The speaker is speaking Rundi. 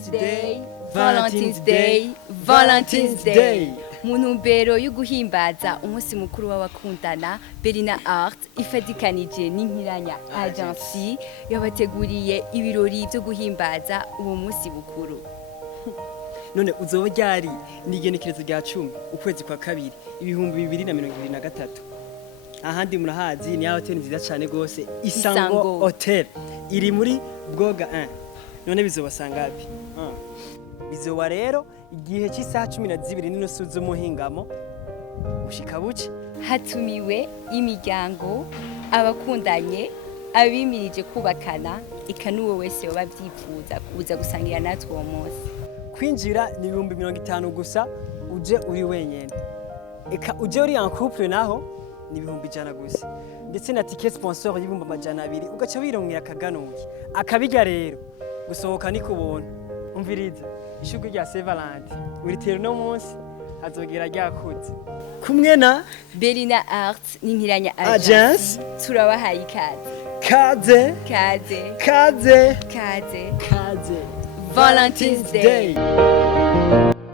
Valentine's Day, Valentine's Day, Valentine's Day. Mu ntumbero yo guhimbaza umunsi mukuru w'abakundana, Berina Art ifadikanije n'inkiranya agency yabateguriye ibirori byo guhimbaza uwo munsi mukuru. None uzoba ryari n'igenekerezo rya 10 ukwezi kwa kabiri 2023. Ahandi murahazi ni hotel nziza cyane gose Isango Hotel iri muri Bwoga 1. None bizobasanga api? Bizoba rero igihe cy'isaha 12 n'inusu z'umuhingamo gushika buce. Hatumiwe imiryango, abakundanye, abimirije kubakana, ikanuwe wese babyifuza kuza gusangira natwe uwo munsi. Kwinjira ni 50 gusa uje uri wenyene. Eka uje uri en couple naho ni 100 gusa. Ndetse na ticket sponsor y'ibihumbi 200 ugaca wirongera akaganuye. Akabijya rero gusohoka ni kubona. Umviriza ishugwe rya Saint Valentin uritera no munsi hazogera ryakuze. Kumwe na Berina Art n'inkiranya agency turabahaye ikaze. Kaze. Kaze. Valentine's Day.